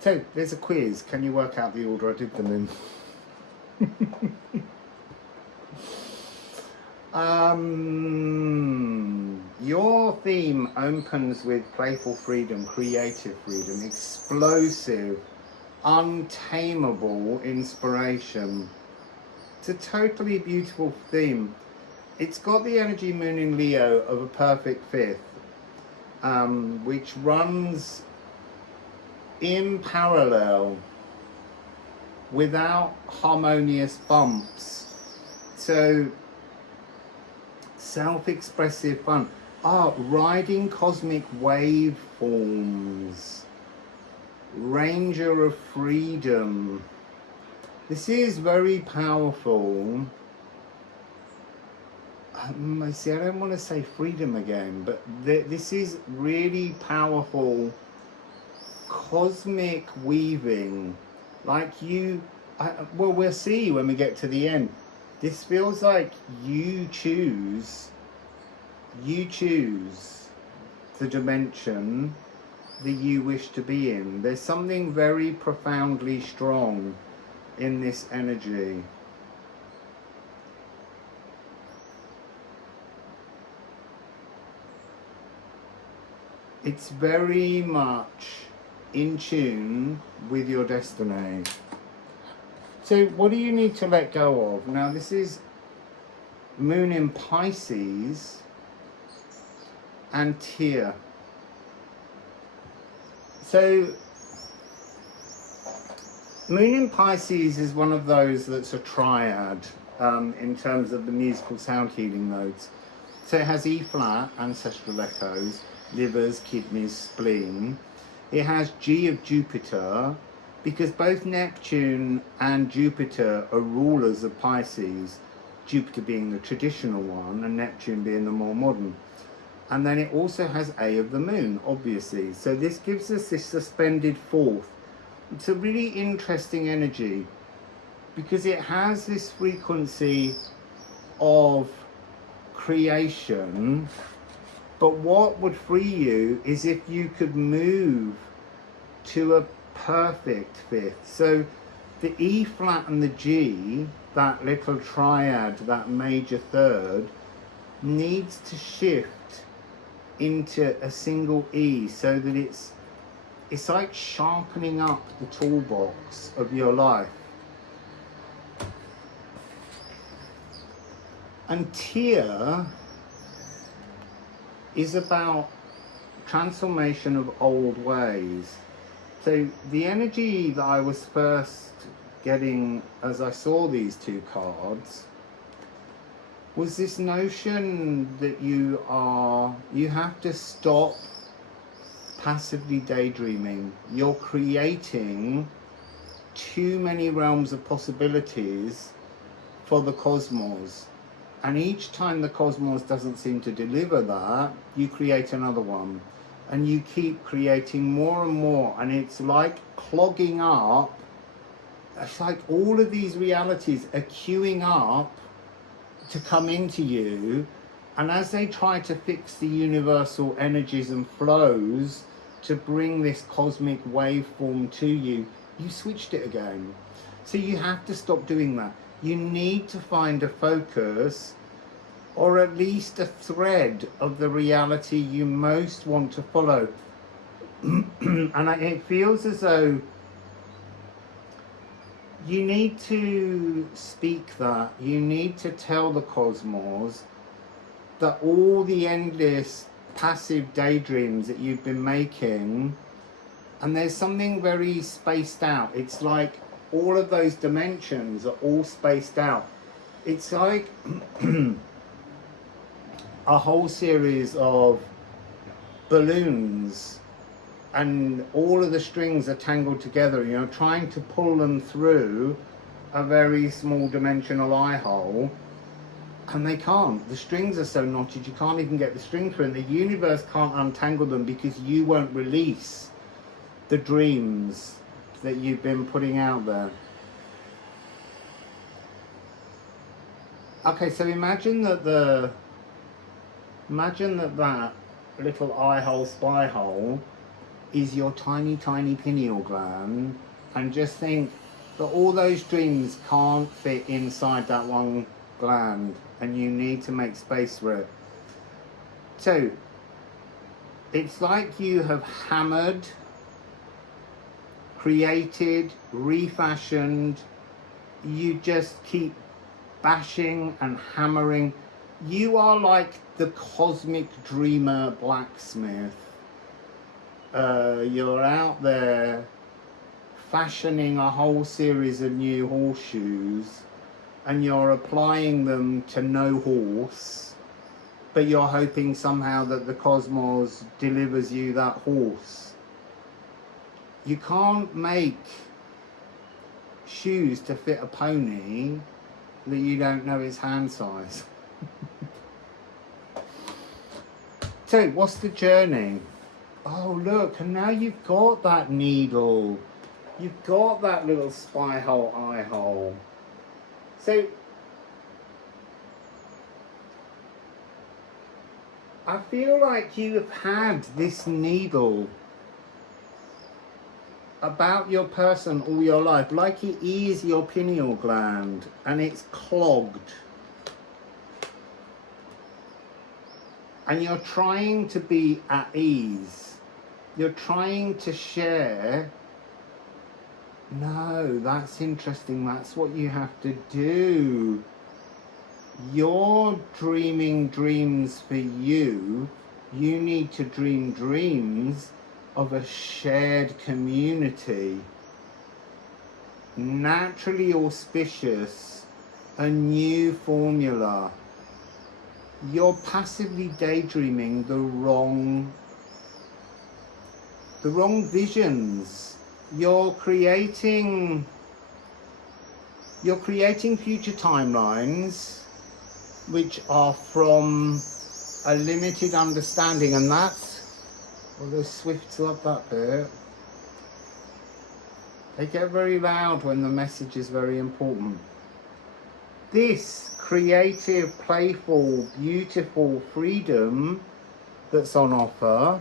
So there's a quiz. Can you work out the order I did them in? Your theme opens with playful freedom, creative freedom, explosive, untamable inspiration. It's a totally beautiful theme. It's got the energy moon in Leo of a perfect fifth, which runs in parallel without harmonious bumps. So self-expressive fun. Riding cosmic waveforms. Ranger of freedom. This is very powerful. See, I don't want to say freedom again, but this is really powerful cosmic weaving. Like well, we'll see when we get to the end. This feels like you choose the dimension that you wish to be in. There's something very profoundly strong in this energy. It's very much in tune with your destiny. So what do you need to let go of? Now this is Moon in Pisces and Tear. So Moon in Pisces is one of those that's a triad in terms of the musical sound healing nodes. So it has E flat, ancestral echoes, livers, kidneys, spleen. It has G of Jupiter, because both Neptune and Jupiter are rulers of Pisces, Jupiter being the traditional one and Neptune being the more modern. And then it also has A of the moon, obviously. So this gives us this suspended fourth. It's a really interesting energy because it has this frequency of creation, but what would free you is if you could move to a perfect fifth. So the E flat and the G, that little triad, that major third, needs to shift into a single E, so that it's like sharpening up the toolbox of your life. And Tia is about transformation of old ways. So the energy that I was first getting as I saw these two cards was this notion that you have to stop passively daydreaming. You're creating too many realms of possibilities for the cosmos. And each time the cosmos doesn't seem to deliver that, you create another one. And you keep creating more and more. And it's like clogging up. It's like all of these realities are queuing up to come into you. And as they try to fix the universal energies and flows to bring this cosmic waveform to you, you switched it again. So you have to stop doing that. You need to find a focus, or at least a thread of the reality you most want to follow. And it feels as though you need to speak that. You need to tell the cosmos that all the endless passive daydreams that you've been making, and there's something very spaced out. It's like all of those dimensions are all spaced out. It's like a whole series of balloons, and all of the strings are tangled together, you know, trying to pull them through a very small dimensional eye hole, and they can't. The strings are so knotted you can't even get the string through, and the universe can't untangle them because you won't release the dreams that you've been putting out there. Okay, so imagine that that little eye hole, spy hole is your tiny pineal gland, and just think that all those dreams can't fit inside that one gland, and you need to make space for it. So it's like you have hammered, created, refashioned. You just keep bashing and hammering. You are like the cosmic dreamer blacksmith. You're out there fashioning a whole series of new horseshoes, and you're applying them to no horse, but you're hoping somehow that the cosmos delivers you that horse. You can't make shoes to fit a pony that you don't know its hand size. So what's the journey? Oh look, and now you've got that needle. You've got that little spy hole, eye hole. So I feel like you have had this needle about your person all your life, like it is your pineal gland, and it's clogged. And you're trying to be at ease. You're trying to share. No, that's interesting. That's what you have to do. You're dreaming dreams for you. You need to dream dreams of a shared community. Naturally auspicious, a new formula. You're passively daydreaming the wrong visions. you're creating future timelines which are from a limited understanding, and that's, well, those swifts love that bit. They get very loud when the message is very important. This creative, playful, beautiful freedom that's on offer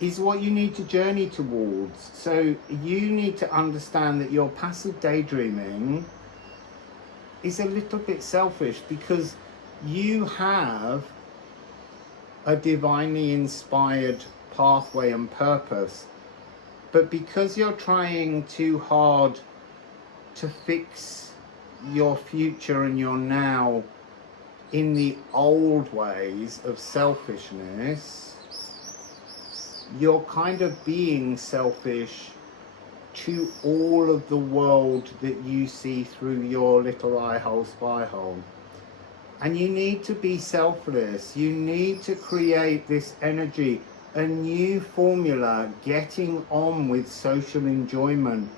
is what you need to journey towards. So you need to understand that your passive daydreaming is a little bit selfish, because you have a divinely inspired pathway and purpose, but because you're trying too hard to fix your future and your now in the old ways of selfishness, you're kind of being selfish to all of the world that you see through your little eye hole, spy hole. And you need to be selfless. You need to create this energy, a new formula, getting on with social enjoyment.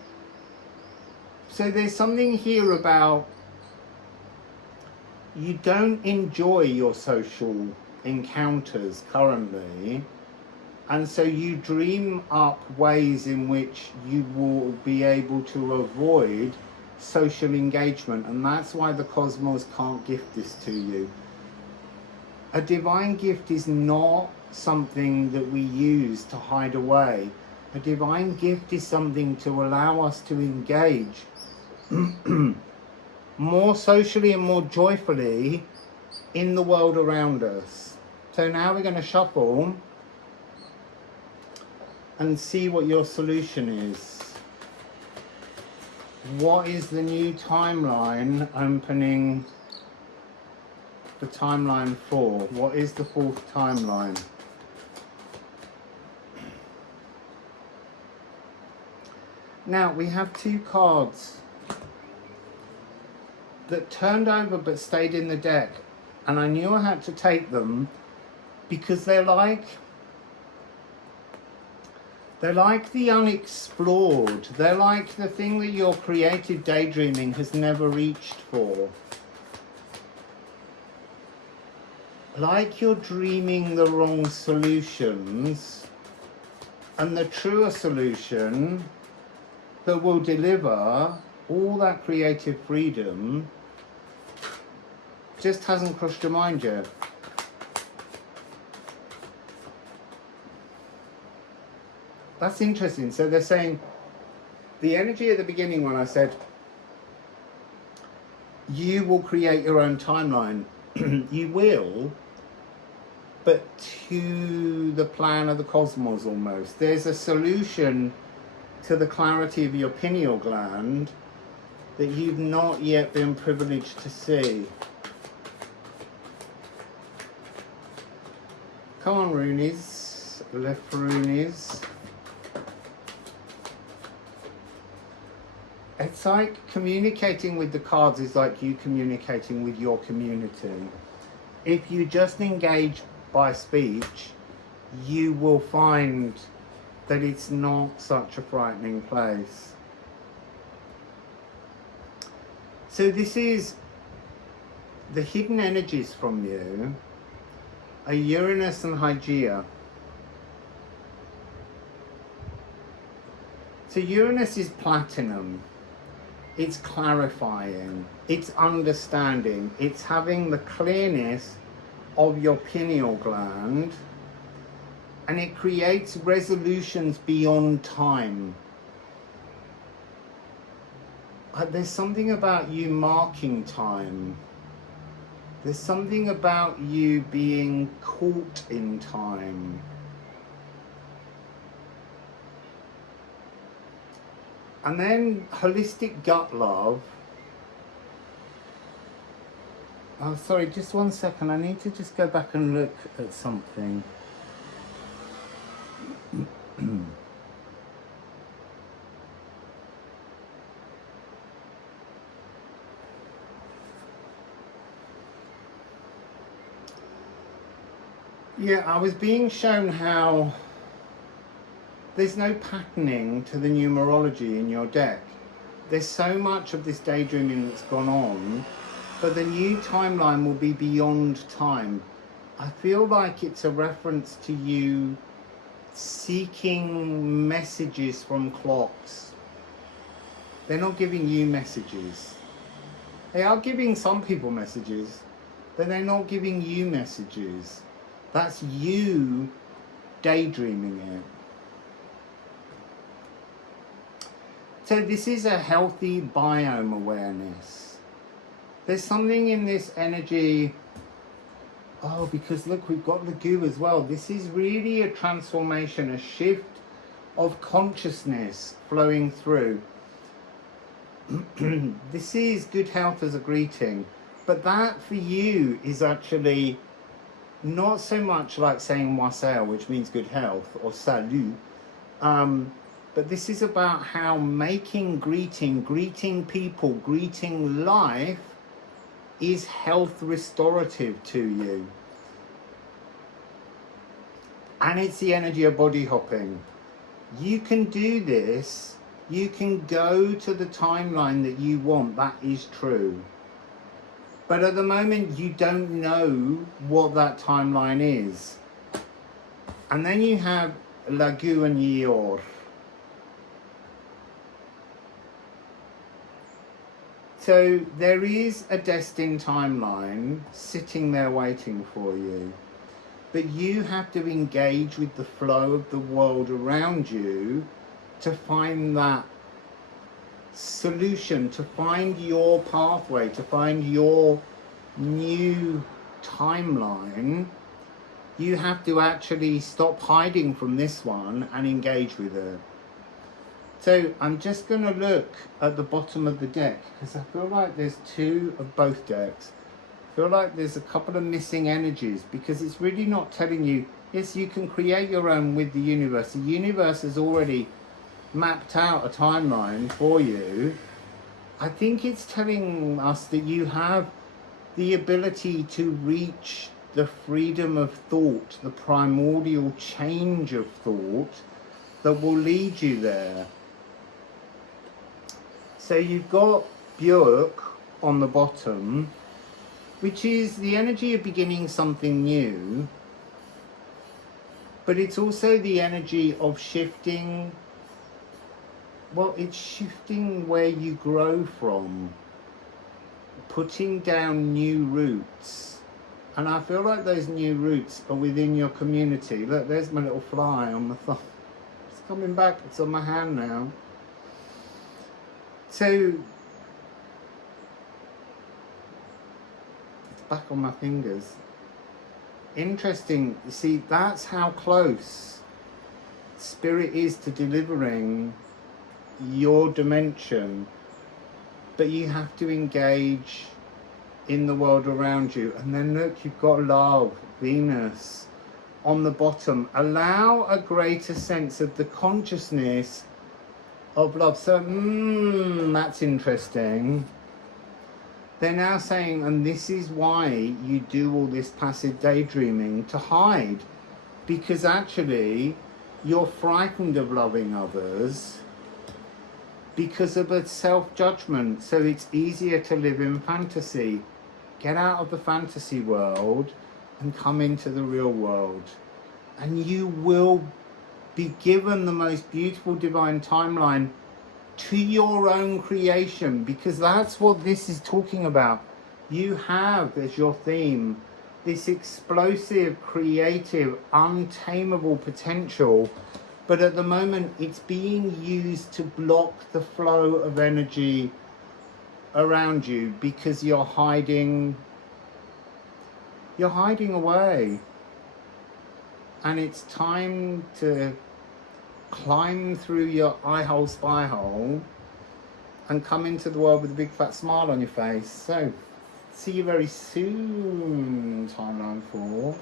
So there's something here about you don't enjoy your social encounters currently, and so you dream up ways in which you will be able to avoid social engagement, and that's why the cosmos can't gift this to you. A divine gift is not something that we use to hide away. A divine gift is something to allow us to engage more socially and more joyfully in the world around us. So now we're going to shuffle and see what your solution is. What is the new timeline opening the timeline for? What is the fourth timeline? Now we have two cards that turned over but stayed in the deck, and I knew I had to take them because they're like the unexplored. They're like the thing that your creative daydreaming has never reached for. Like you're dreaming the wrong solutions, and the truer solution that will deliver all that creative freedom just hasn't crossed your mind yet. That's interesting. So they're saying the energy at the beginning when I said you will create your own timeline, you will, but to the plan of the cosmos almost. There's a solution to the clarity of your pineal gland that you've not yet been privileged to see. Come on, Runes, Liffrumas. It's like communicating with the cards is like you communicating with your community. If you just engage by speech, you will find that it's not such a frightening place. So this is the hidden energies from you, are Uranus and Hygeia. So Uranus is platinum. It's clarifying, it's understanding, it's having the clearness of your pineal gland, and it creates resolutions beyond time. There's something about you marking time. There's something about you being caught in time. And then holistic gut love. Oh, sorry, just 1 second. I need to just go back and look at something. Yeah, I was being shown how there's no patterning to the numerology in your deck. There's so much of this daydreaming that's gone on, but the new timeline will be beyond time. I feel like it's a reference to you seeking messages from clocks. They're not giving you messages. They are giving some people messages, but they're not giving you messages. That's you daydreaming it. So this is a healthy biome awareness. There's something in this energy. Oh, because look, we've got the goo as well. This is really a transformation, a shift of consciousness flowing through. This is good health as a greeting. But that for you is actually not so much like saying wassail, which means good health, or salut. But this is about how making greeting people, greeting life is health restorative to you. And it's the energy of body hopping. You can do this. You can go to the timeline that you want. That is true. But at the moment, you don't know what that timeline is. And then you have Lagu and Yor. So there is a destined timeline sitting there waiting for you. But you have to engage with the flow of the world around you to find that solution, to find your pathway, to find your new timeline. You have to actually stop hiding from this one and engage with it. So I'm just going to look at the bottom of the deck because I feel like there's two of both decks. I feel like there's a couple of missing energies because it's really not telling you, yes, you can create your own with the universe. The universe has already mapped out a timeline for you. I think it's telling us that you have the ability to reach the freedom of thought, the primordial change of thought that will lead you there. So you've got Björk on the bottom, which is the energy of beginning something new, but it's also the energy of shifting. Well, it's shifting where you grow from, putting down new roots. And I feel like those new roots are within your community. Look, there's my little fly on the thumb. It's coming back, it's on my hand now. So, it's back on my fingers. Interesting, you see, that's how close Spirit is to delivering your dimension. But you have to engage in the world around you. And then look, you've got love, Venus on the bottom. Allow a greater sense of the consciousness of love. So, that's interesting. They're now saying, and this is why you do all this passive daydreaming, to hide. Because actually, you're frightened of loving others because of a self-judgment. So it's easier to live in fantasy. Get out of the fantasy world and come into the real world. And you will be given the most beautiful divine timeline to your own creation, because that's what this is talking about. You have as your theme this explosive, creative, untamable potential, but at the moment it's being used to block the flow of energy around you because you're hiding away. And it's time to climb through your eye hole, spy hole, and come into the world with a big fat smile on your face. So, see you very soon, timeline 4.